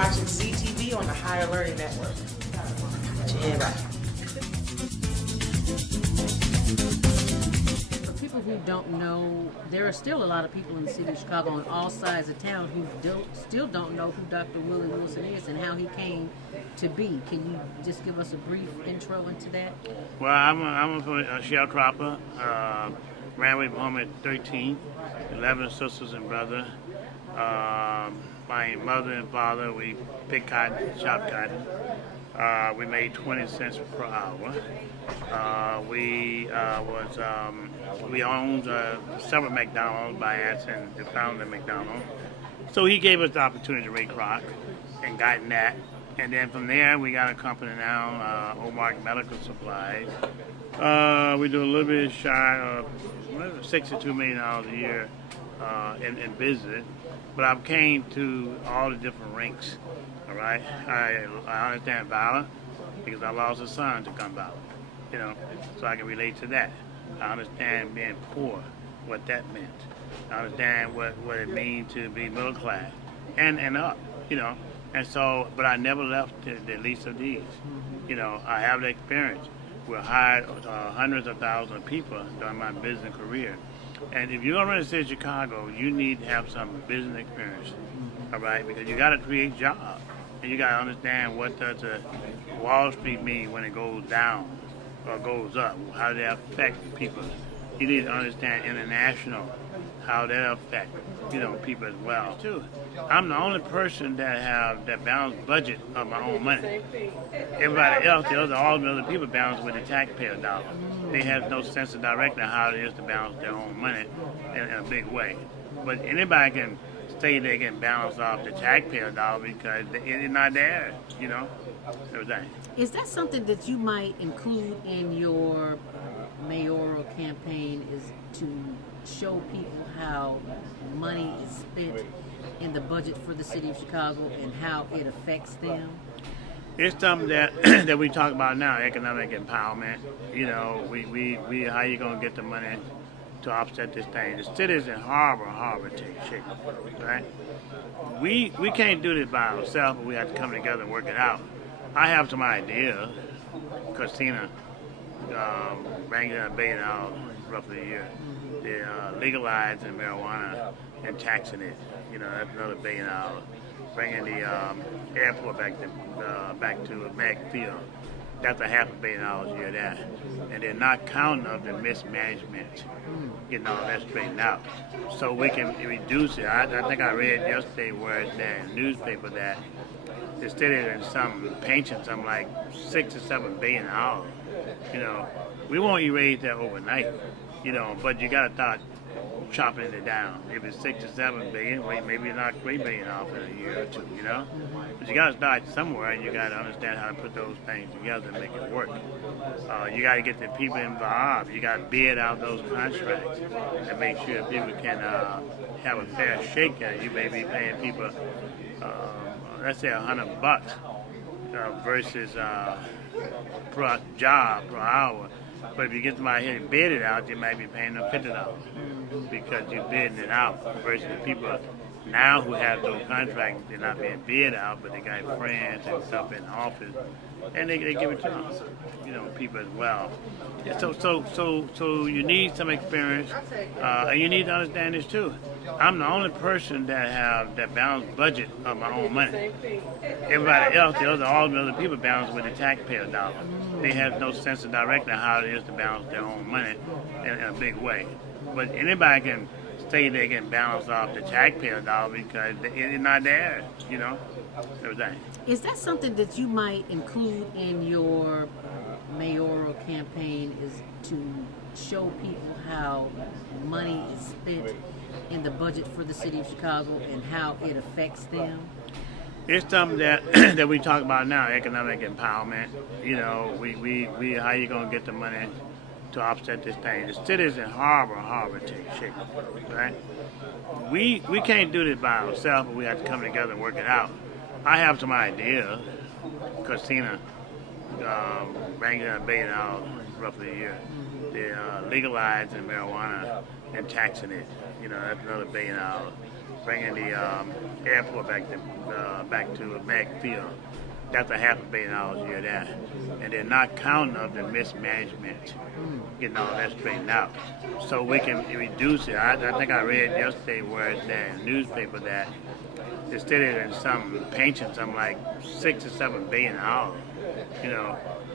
watching CTV on the Higher Learning Network. Yeah. For people who don't know, there are still a lot of people in the city of Chicago on all sides of town who still don't know who Dr. Willie Wilson is and how he came to be. Can you just give us a brief intro into that? Well, I'm a sharecropper. Ran away from home at 13, 11 sisters and brother. My mother and father, we picked cotton, chopped cotton. We made 20 cents per hour. We owned several McDonald's by us and the founder of McDonald's. So he gave us the opportunity to rake rock and got that. And then from there, we got a company now, Omark Medical Supplies. We do a little bit shy of $62 million a year in business. But I've came to all the different ranks, all right? I understand violence because I lost a son to gun violence, so I can relate to that. I understand being poor, what that meant. I understand what it means to be middle class and up, And so, but I never left the least of these. I have the experience. We hired hundreds of thousands of people during my business career. And if you're going to run the city of Chicago, you need to have some business experience, all right? Because you got to create jobs. And you got to understand what does Wall Street mean when it goes down or goes up. How does that affect people? You need to understand international, how that affects, people as well, too. I'm the only person that have that balanced budget of my own money. Everybody else, all the other people balance with the taxpayer dollar. They have no sense of direction how it is to balance their own money in a big way. But anybody can say they can balance off the taxpayer dollar because it's not there, everything. Is that something that you might include in your mayoral campaign, is to show people how money is spent in the budget for the city of Chicago and how it affects them? It's something that we talk about now, economic empowerment. We how you gonna get the money to offset this thing? The city's in horrible shape, right? We can't do this by ourselves, but we have to come together and work it out. I have some ideas. Christina bringing in $1 billion roughly a year. They're legalizing marijuana and taxing it. That's another $1 billion. Bringing the airport back to Macfield. That's $500 million a year there. And they're not counting up the mismanagement, getting all that straightened out. So we can reduce it. I think I read yesterday where it's there in the newspaper that the city is painting something like $6 to $7 billion. We won't erase that overnight, but you got to start chopping it down. If it's 6 to 7 billion, maybe knock $3 billion off in a year or two, But you got to start somewhere, and you got to understand how to put those things together and make it work. You got to get the people involved. You got to bid out those contracts and make sure people can have a fair shake at it. You may be paying people, let's say $100 versus per job per hour. But if you get somebody here to bid it out, you might be paying them $50 because you're bidding it out versus people now who have those contracts. They're not being bid out, but they got friends and stuff in the office, and they give it to them, people as well. So you need some experience, and you need to understand this too. I'm the only person that have that balanced budget of my own money. Everybody else, all the other people balance with the taxpayer dollar. They have no sense of direction how it is to balance their own money in a big way. But anybody can say they can balance off the taxpayer dollar because it's not there, everything. Is that something that you might include in your mayoral campaign, is to show people how money is spent in the budget for the city of Chicago and how it affects them? It's something that we talk about now, economic empowerment. We how you gonna get the money to offset this thing? The city's in horrible shape, right? We can't do this by ourselves, but we have to come together and work it out. I have some ideas. Christina bringing in $1 billion roughly a year. They're legalizing marijuana and taxing it. That's another $1 billion. bringing the airport back to Mag Field. That's $500 million a year there. And they're not counting up the mismanagement, getting all that straightened out. So we can reduce it. I think I read yesterday where it's in the newspaper that instead of painting something like $6 or $7 billion,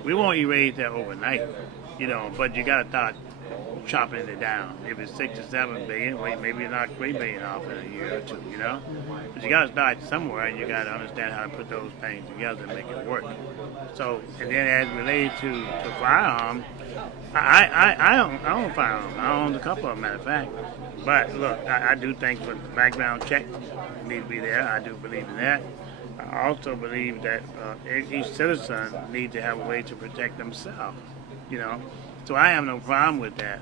we won't erase that overnight, but you got to start chopping it down. If it's 6 to 7 billion, wait, maybe knock 3 billion off in a year or two, But you got to start somewhere, and you got to understand how to put those things together and make it work. So, and then as related to firearms, I own firearms. I own a couple of them, matter of fact. But look, I do think the background check needs to be there. I do believe in that. I also believe that each citizen needs to have a way to protect themselves, So I have no problem with that,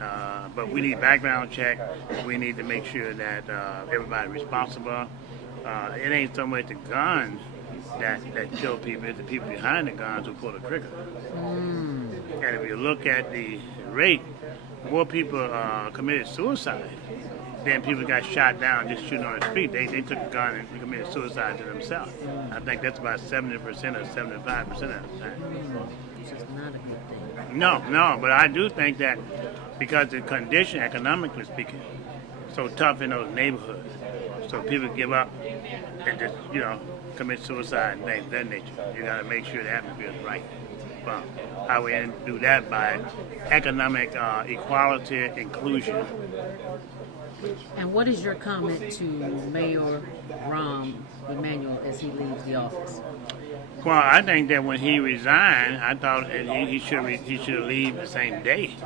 but we need background check. We need to make sure that everybody's responsible. It ain't so much the guns that kill people, it's the people behind the guns who pull the trigger. And if you look at the rate, more people committed suicide than people got shot down just shooting on the street. They took a gun and committed suicide to themselves. I think that's about 70% or 75% of the time. Which is not a good thing. No, but I do think that because the condition, economically speaking, so tough in those neighborhoods, so people give up and just, commit suicide and things of that nature. You got to make sure the atmosphere is right. Well, how we do that by economic equality, inclusion. And what is your comment to Mayor Rahm Emanuel as he leaves the office? Well, I think that when he resigned, I thought that he should leave the same day.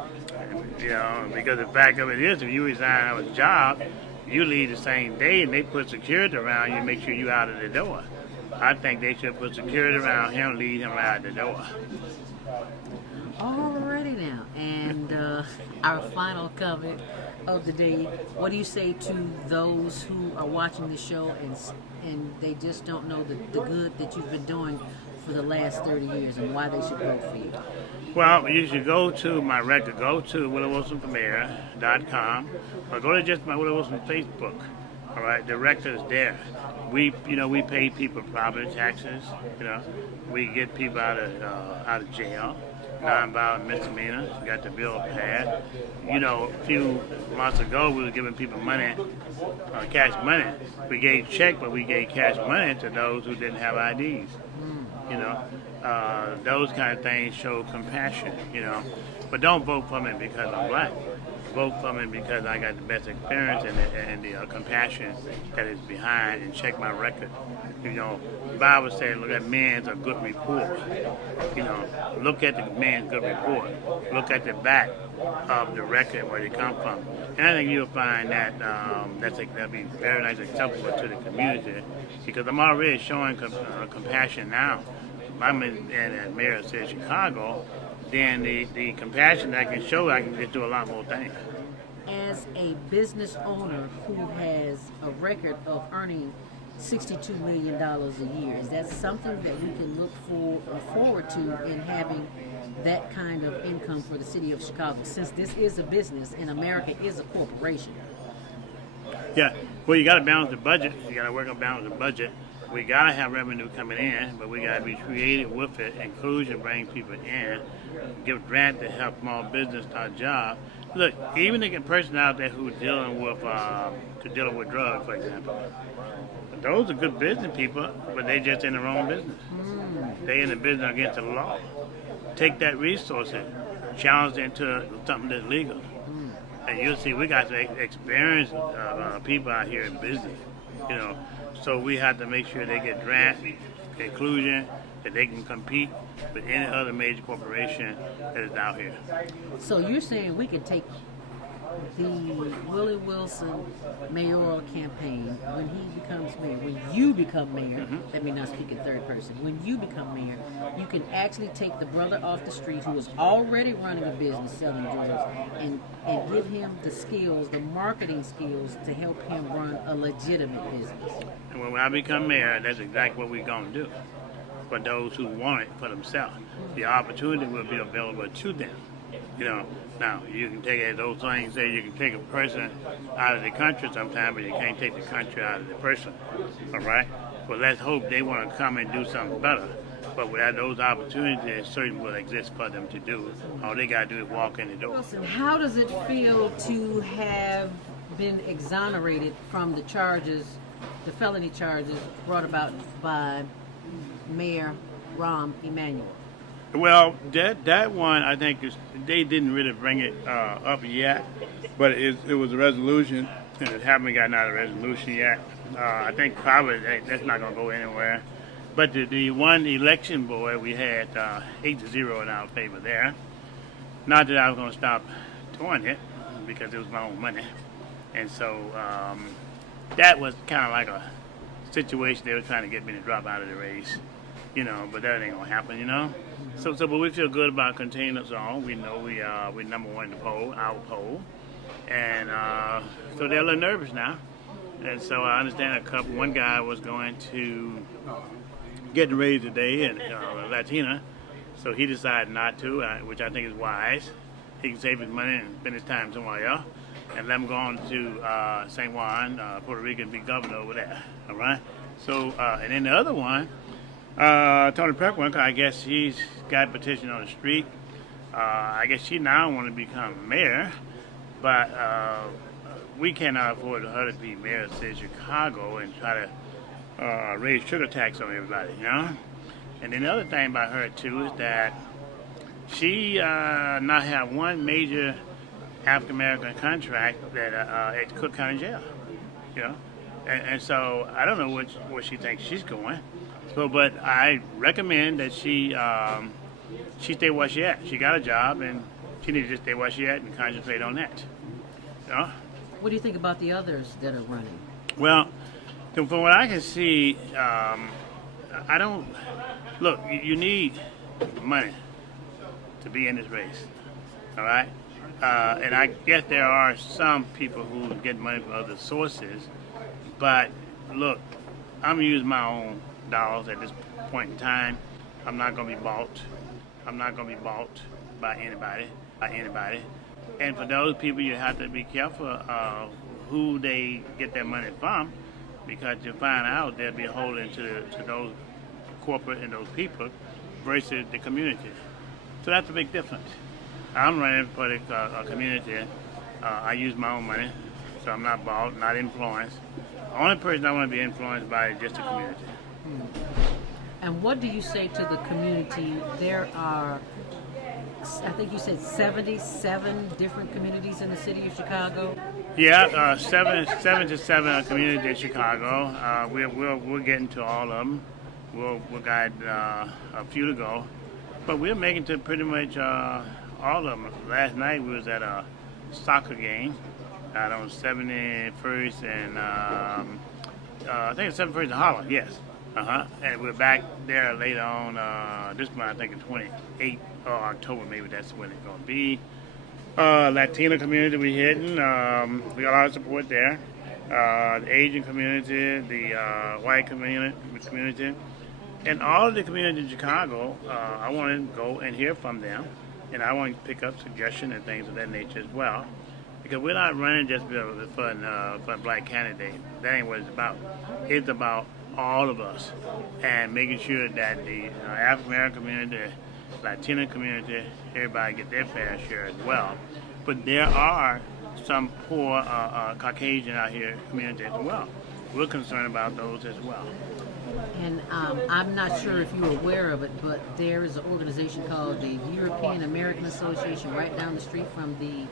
Because the fact of it is, if you resign out of a job, you leave the same day, and they put security around you, make sure you're out of the door. I think they should put security around him, lead him out the door. Alrighty now, and our final comment of the day. What do you say to those who are watching the show and they just don't know the good that you've been doing for the last 30 years and why they should vote for you? Well, you should go to my record. Go to WillieWilsonPremier.com or go to just my Willie Wilson Facebook. All right, the record is there. We pay people property taxes. We get people out of jail. Non-violent misdemeanors. We got the bill passed. A few months ago, we were giving people money, cash money. We gave check, but we gave cash money to those who didn't have IDs. Those kind of things show compassion. But don't vote for me because I'm black. Vote for me because I got the best experience and the compassion that is behind, and check my record. The Bible says, look at man's a good report. Look at the man's good report. Look at the back of the record where they come from. And I think you'll find that that'll be very nice acceptable to the community, because I'm already showing compassion now. I'm in mayor of the city of Chicago. Then the compassion that I can show, I can just do a lot more things. As a business owner who has a record of earning $62 million a year, is that something that we can look forward to in having that kind of income for the city of Chicago, since this is a business and America is a corporation? Yeah, well, you got to balance the budget. You got to work on balance the budget. We got to have revenue coming in, but we got to be creative with it. Inclusion, bring people in, give grant to help small business start jobs. Look, even the person out there who's dealing with drugs, for example, those are good business people, but they just in the wrong business. They in the business against the law. Take that resource and challenge it into something that's legal. And you'll see we got some experienced people out here in business, So we have to make sure they get grant, inclusion, that they can compete with any other major corporation that is out here. So you're saying we could take the Willie Wilson mayoral campaign when he becomes mayor, when you become mayor, let me not speak in third person, when you become mayor, you can actually take the brother off the street who is already running a business selling drugs and give him the skills, the marketing skills to help him run a legitimate business. And when I become mayor, that's exactly what we're going to do for those who want it for themselves. The opportunity will be available to them. You know, now you can take it, those things say you can take a person out of the country sometime, but you can't take the country out of the person. All right? Well, let's hope they want to come and do something better. But without those opportunities, certainly will exist for them to do. All they got to do is walk in the door. Wilson, how does it feel to have been exonerated from the charges, the felony charges brought about by Mayor Rahm Emanuel? Well, that one, I think they didn't really bring it up yet, but it was a resolution, and it haven't gotten out of resolution yet. I think probably that's not going to go anywhere. But the one election board, we had 8-0 in our favor there. Not that I was going to stop doing it, because it was my own money. And so that was kind of like a situation they were trying to get me to drop out of the race. You know, but that ain't gonna happen, you know. But we feel good about continuing us on. We know we're number one in the poll, our poll, and so they're a little nervous now. And so I understand one guy was going to get raised today, and Latina, so he decided not to, which I think is wise. He can save his money and spend his time somewhere else, and let him go on to St. Juan, Puerto Rico, and be governor over there. All right. So and then the other one. Tony Perkins, I guess he's got a petition on the street. I guess she now want to become mayor, but we cannot afford her to be mayor of the city of Chicago and try to raise sugar tax on everybody, you know? And then the other thing about her, too, is that she not have one major African-American contract that at Cook County Jail, you know? And so I don't know where she thinks she's going. So, but I recommend that she stay where she at. She got a job, and she needs to just stay where she at and concentrate on that. You know? What do you think about the others that are running? Well, from what I can see, I don't look. You need money to be in this race. All right, and I guess there are some people who get money from other sources, but look, I'm using my own dollars at this point in time. I'm not going to be bought. I'm not going to be bought by anybody. And for those people, you have to be careful of who they get their money from, because you find out they'll be holding to those corporate and those people versus the community. So that's a big difference. I'm running for the community. I use my own money, so I'm not bought, not influenced. The only person I want to be influenced by is just the community. And what do you say to the community? There are, I think you said 77 different communities in the city of Chicago. Yeah, 77 communities in Chicago. We're getting to all of them. We'll got a few to go, but we're making to pretty much all of them. Last night we was at a soccer game out on 71st and I think it's 71st in Holland. Yes. And we're back there later on this month, I think in 28th or October, maybe that's when it's going to be. Latino community we hitting. We got a lot of support there. The Asian community, the white community, and all of the community in Chicago, I want to go and hear from them, and I want to pick up suggestions and things of that nature as well. Because we're not running just for a black candidate. That ain't what it's about. It's about all of us, and making sure that the African American community, Latino community, everybody get their fair share as well. But there are some poor Caucasian out here community as well. We're concerned about those as well. And I'm not sure if you're aware of it, but there is an organization called the European American Association right down the street from the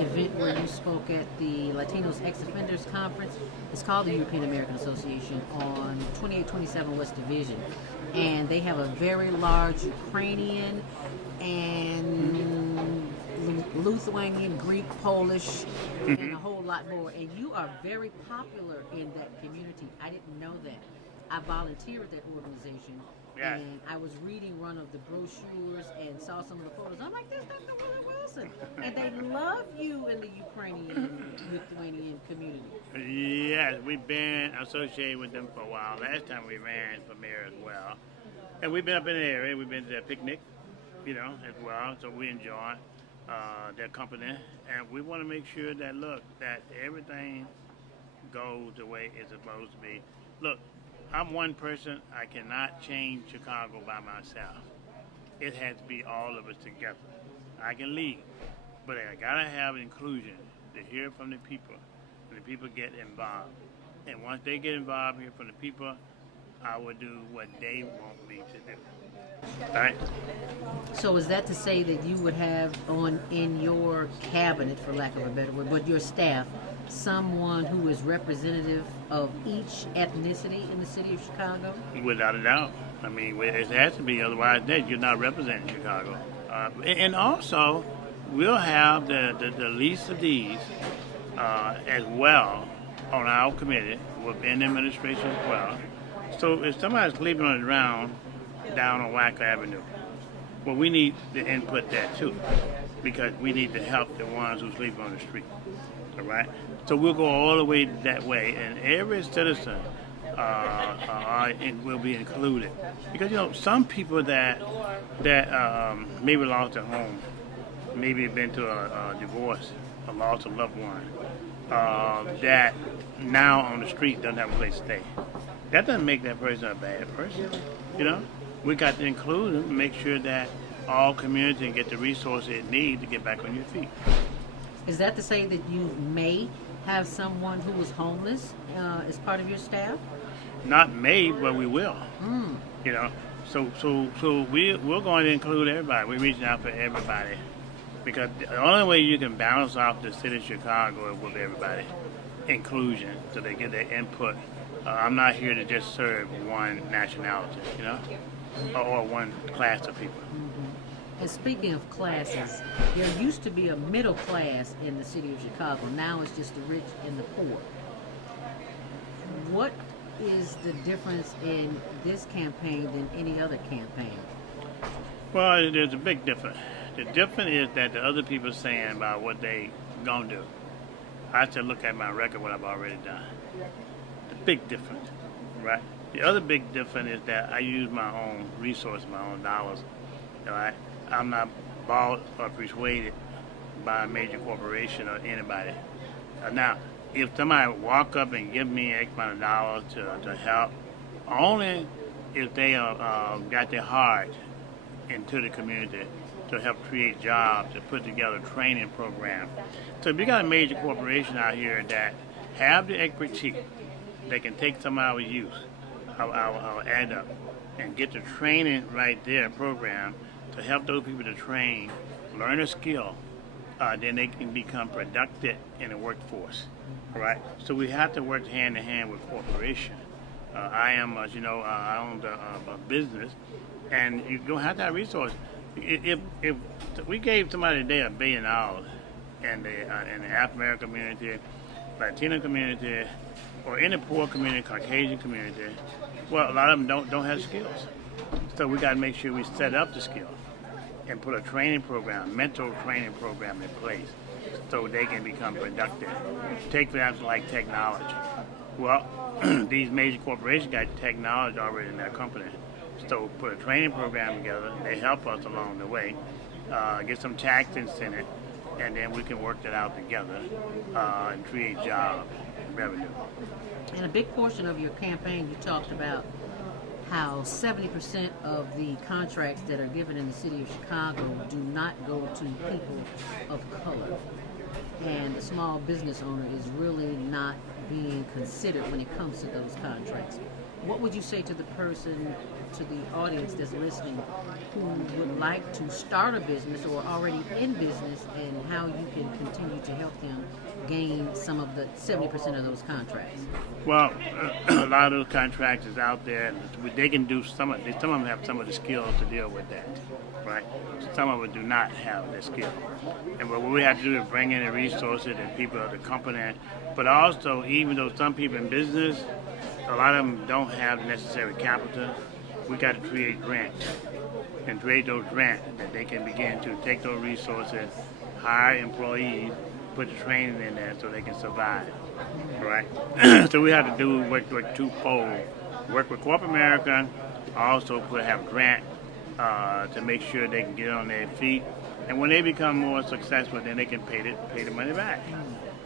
event where you spoke at the Latinos Ex-Offenders Conference. It's called the European American Association on 2827 West Division. And they have a very large Ukrainian and Lithuanian, Greek, Polish, and a whole lot more. And you are very popular in that community. I didn't know that. I volunteer at that organization, and I was reading one of the brochures and saw some of the photos. I'm like, this is Dr. Willie Wilson. And they love you in the Ukrainian, Lithuanian community. Yes, we've been associated with them for a while. Last time we ran for mayor as well. And we've been up in the area. We've been to that picnic, as well, so we enjoy it. their company, and we want to make sure that that everything goes the way it's supposed to be. Look, I'm one person. I cannot change Chicago by myself. It has to be all of us together. I can lead, but I gotta have inclusion to hear from the people, and the people get involved. And once they get involved, hear from the people, I will do what they want me to do. All right? So is that to say that you would have on in your cabinet, for lack of a better word, but your staff, someone who is representative of each ethnicity in the city of Chicago? Without a doubt. I mean, it has to be, otherwise you're not representing Chicago. And also, we'll have the least of these as well on our committee, within the administration as well. So if somebody's sleeping on the ground down on Wacker Avenue, well, we need to input that too, because we need to help the ones who sleep on the street. All right? So we'll go all the way that way, and every citizen will be included. Because, you know, some people that maybe lost their home, maybe been to a divorce, or lost a loved one, that now on the street doesn't have a place to stay. That doesn't make that person a bad person, you know? We got to include them and make sure that all communities get the resources it needs to get back on your feet. Is that to say that you may have someone who is homeless as part of your staff? Not may, but we will. You know, so we're going to include everybody. We're reaching out for everybody, because the only way you can balance off the city of Chicago is with everybody, inclusion, so they get their input. I'm not here to just serve one nationality, you know, or one class of people. And speaking of classes, there used to be a middle class in the city of Chicago. Now it's just the rich and the poor. What is the difference in this campaign than any other campaign? Well, there's a big difference. The difference is that the other people saying about what they gonna do. I have to look at my record, what I've already done. The big difference, right? The other big difference is that I use my own resources, my own dollars. All right? I'm not bought or persuaded by a major corporation or anybody. Now, if somebody walk up and give me X amount of dollars to help, only if they got their heart into the community to help create jobs, to put together a training program. So if you got a major corporation out here that have the expertise, they can take some of our youth, our add up, and get the training right there program to help those people to train, learn a skill, then they can become productive in the workforce, right? So we have to work hand in hand with corporation. I am, as you know, I own a business, and you don't have to have resources. If we gave somebody today $1 billion in the African American community, Latino community, or any poor community, Caucasian community, well, a lot of them don't have skills. So we got to make sure we set up the skills and put a training program, mental training program in place, so they can become productive. Take for example, like technology. Well, these major corporations got technology already in their company. So put a training program together. They help us along the way, get some tax incentive, and then we can work that out together and create jobs and revenue. In a big portion of your campaign, you talked about how 70% of the contracts that are given in the city of Chicago do not go to people of color. And the small business owner is really not being considered when it comes to those contracts. What would you say to the person, to the audience that's listening, who would like to start a business or already in business, and how you can continue to help them gain some of the 70% of those contracts? Well, a lot of those contracts is out there. They can do some of them have some of the skills to deal with that, right? Some of them do not have the skill. And what we have to do is bring in the resources and people of the company. But also, even though some people in business, a lot of them don't have the necessary capital, we got to create grants and create those grants that they can begin to take those resources, hire employees, put the training in there so they can survive, right? So we have to do work twofold. Work with corporate America, also have grant to make sure they can get on their feet, And when they become more successful, then they can pay the money back.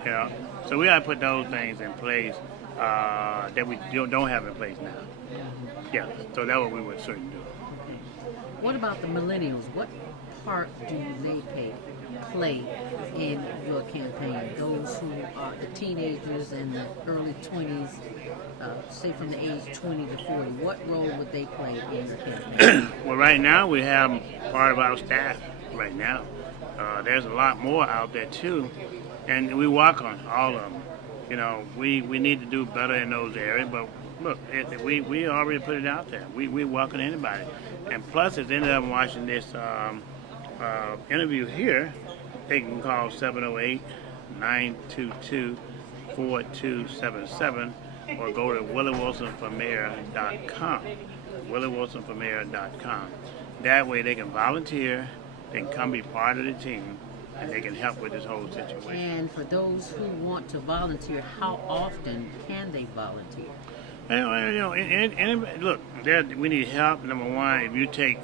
You know, so we gotta put those things in place that we don't have in place now. Yeah, so that's what we would certainly do. What about the millennials? What part do they play in your campaign? Those who are the teenagers and the early 20s, say from the age 20 to 40, what role would they play in your campaign? Well, right now we have part of our staff right now. There's a lot more out there too, and we work on all of them. You know, we need to do better in those areas, but look, we already put it out there. We welcome anybody. And plus, if any of them watching this interview here, they can call 708-922-4277 or go to williewilsonformayor.com. williewilsonformayor.com. That way they can volunteer, they can come be part of the team, and they can help with this whole situation. And for those who want to volunteer, how often can they volunteer? Look, we need help. Number one, if you take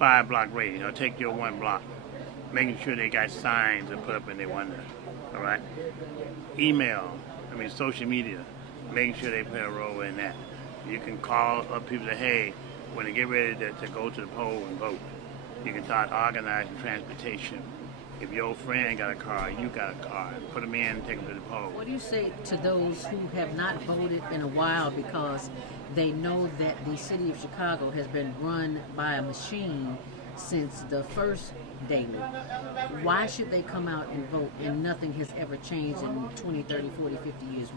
5-block rating, or take your 1 block, making sure they got signs to put up in their window. All right. Social media, making sure they play a role in that. You can call up people that, hey, when they get ready to go to the poll and vote, you can start organizing transportation. If your friend got a car, you got a car, put them in, take them to the poll. What do you say to those who have not voted in a while because they know that the city of Chicago has been run by a machine since the first daily? Why should they come out and vote and nothing has ever changed in 20, 30, 40, 50 years?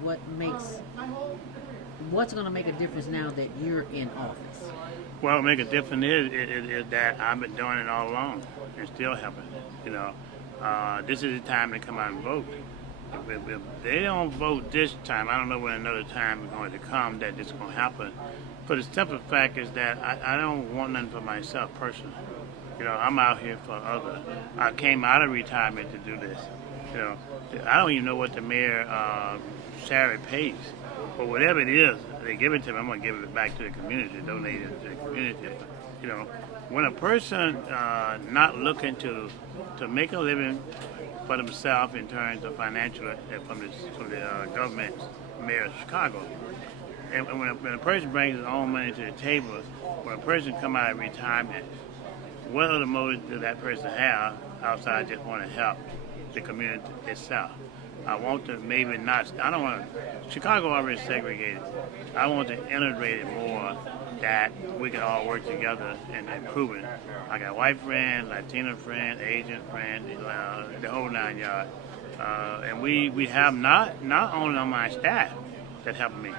What's going to make a difference now that you're in office? Well, make a difference is that I've been doing it all along and still helping. You know, this is the time to come out and vote. If they don't vote this time, I don't know when another time is going to come that this is going to happen. But the simple fact is that I don't want nothing for myself personally. You know, I'm out here for others. I came out of retirement to do this. You know, I don't even know what the mayor salary pays. But whatever it is, they give it to me, I'm going to give it back to the community, donate it to the community. You know, when a person not looking to make a living for themselves in terms of financial from the government, mayor of Chicago, and when a person brings his own money to the table, when a person come out of retirement, what other motive does that person have outside just want to help the community itself? I want to maybe not, I don't want to, Chicago already segregated. I want to integrate it more that we can all work together and improve it. I got white friends, Latino friends, Asian friends, the whole 9 yards. And we have not only on my staff that help me,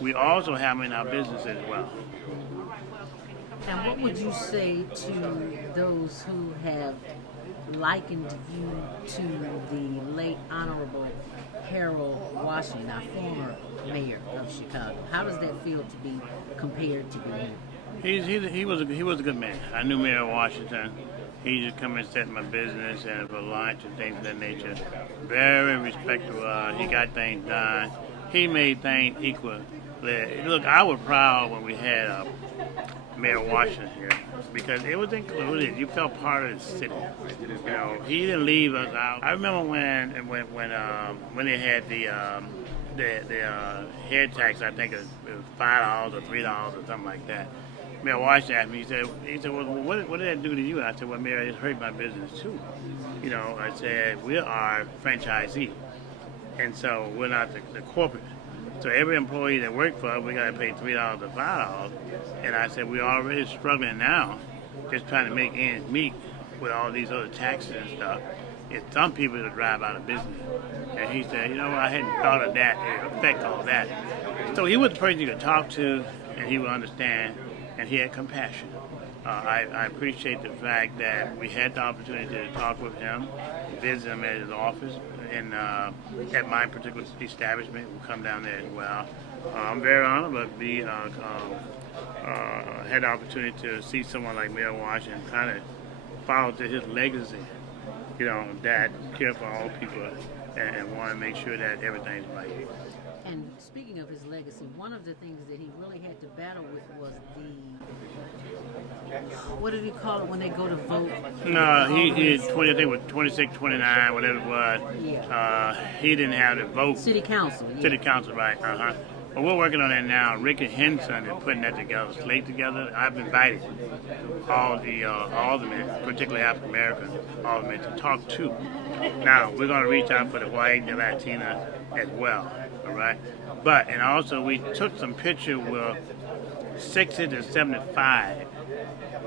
we also have them in our business as well. And what would you say to those who have likened you to the late Honorable Harold Washington, our former mayor of Chicago? How does that feel to be compared to him? He was a good man. I knew Mayor Washington. He just come and set my business and for lunch and things of that nature. Very respectful. He got things done. He made things equal. Look, I was proud when we had Mayor Washington here because it was included. You felt part of the city. You know, he didn't leave us out. I remember when they had the head tax. I think it was $5 or $3 or something like that. Mayor Washington asked me. He said, well, what did that do to you? And I said, well, Mayor, it hurt my business too. You know, I said we are franchisee, and so we're not the corporate. So every employee that worked for us, we got to pay $3 or $5. And I said, we're already struggling now, just trying to make ends meet with all these other taxes and stuff. It's some people that drive out of business. And he said, you know what, I hadn't thought of that. It would affect all that. So he was the person you could talk to, and he would understand, and he had compassion. I appreciate the fact that we had the opportunity to talk with him, visit him at his office, and at my particular establishment. We'll come down there as well. I'm very honored, but had the opportunity to see someone like Mayor Washington trying to follow to his legacy, you know, that care for all people and want to make sure that everything's right. And speaking of his legacy, one of the things that he really had to battle with was what did he call it when they go to vote? No, he did 20, I think it was 26, 29, whatever it was. Yeah. He didn't have the vote. City council. Yeah. City council, right? But we're working on that now. Ricky Henson is putting that together, slate together. I've invited all the aldermen, particularly African American aldermen, to talk to. Now we're going to reach out for the white and the Latina as well. All right. But and also we took some pictures with 60 to 75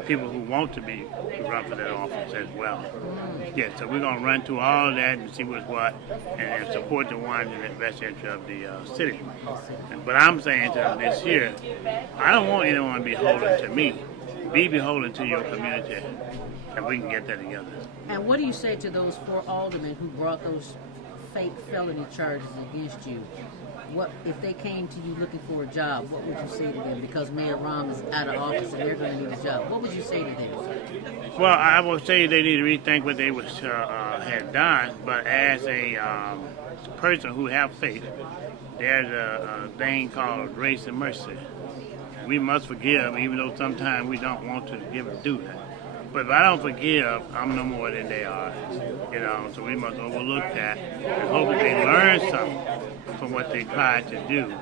people who want to run for that office as well. Yeah, so we're going to run through all of that and see what's what and support the ones in the best interest of the city. But I'm saying to them this year, I don't want anyone beholden to me. Be beholden to your community, and we can get that together. And what do you say to those 4 aldermen who brought those fake felony charges against you? What if they came to you looking for a job? What would you say to them? Because Mayor Rahm is out of office and they're going to need a job. What would you say to them? Well, I will say they need to rethink what they had done. But as a person who have faith, there's a thing called grace and mercy. We must forgive, even though sometimes we don't want to do that. But if I don't forgive, I'm no more than they are. You know, so we must overlook that and hope that they learn something from what they tried to do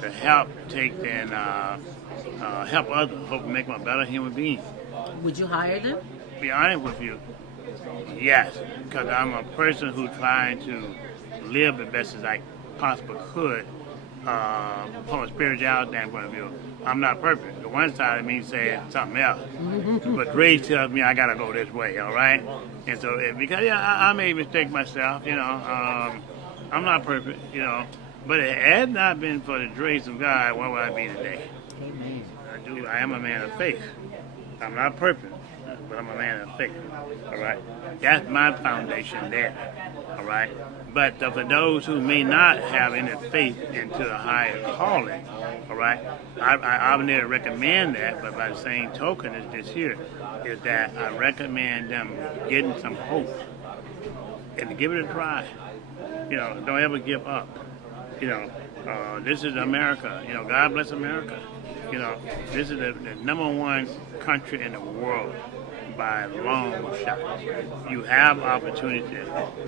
to help help others, hope to make them a better human being. Would you hire them? To be honest with you, yes, because I'm a person who's trying to live the best as I possibly could from a spirituality standpoint of view. I'm not perfect. The one side of me says something else, but grace tells me I gotta go this way. All right, and so because I made mistakes myself. You know, I'm not perfect. You know, but it had not been for the grace of God, where would I be today? Amen. I am a man of faith. I'm not perfect, but I'm a man of faith. All right, that's my foundation there. All right, but for those who may not have any faith into a higher calling, all right, I would never recommend that. But by the same token, as this here is that I recommend them getting some hope and to give it a try. You know, don't ever give up. You know, this is America. You know, God bless America. You know, this is the #1 country in the world by a long shot. You have opportunity.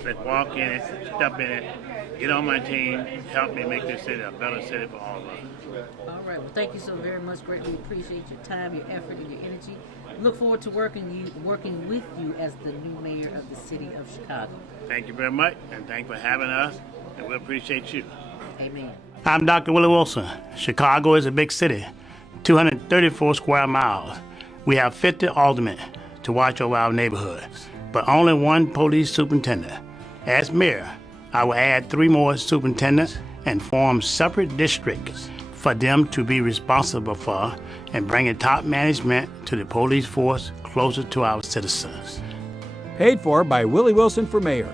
Let's walk in it, step in it, get on my team, help me make this city a better city for all of us. All right. Well, thank you so very much. Greatly appreciate your time, your effort, and your energy. Look forward to working with you as the new mayor of the city of Chicago. Thank you very much, and thanks for having us, and we appreciate you. Amen. I'm Dr. Willie Wilson. Chicago is a big city, 234 square miles. We have 50 aldermen to watch over our neighborhood, but only 1 police superintendent. As mayor, I will add 3 more superintendents and form separate districts for them to be responsible for and bringing top management to the police force closer to our citizens. Paid for by Willie Wilson for mayor.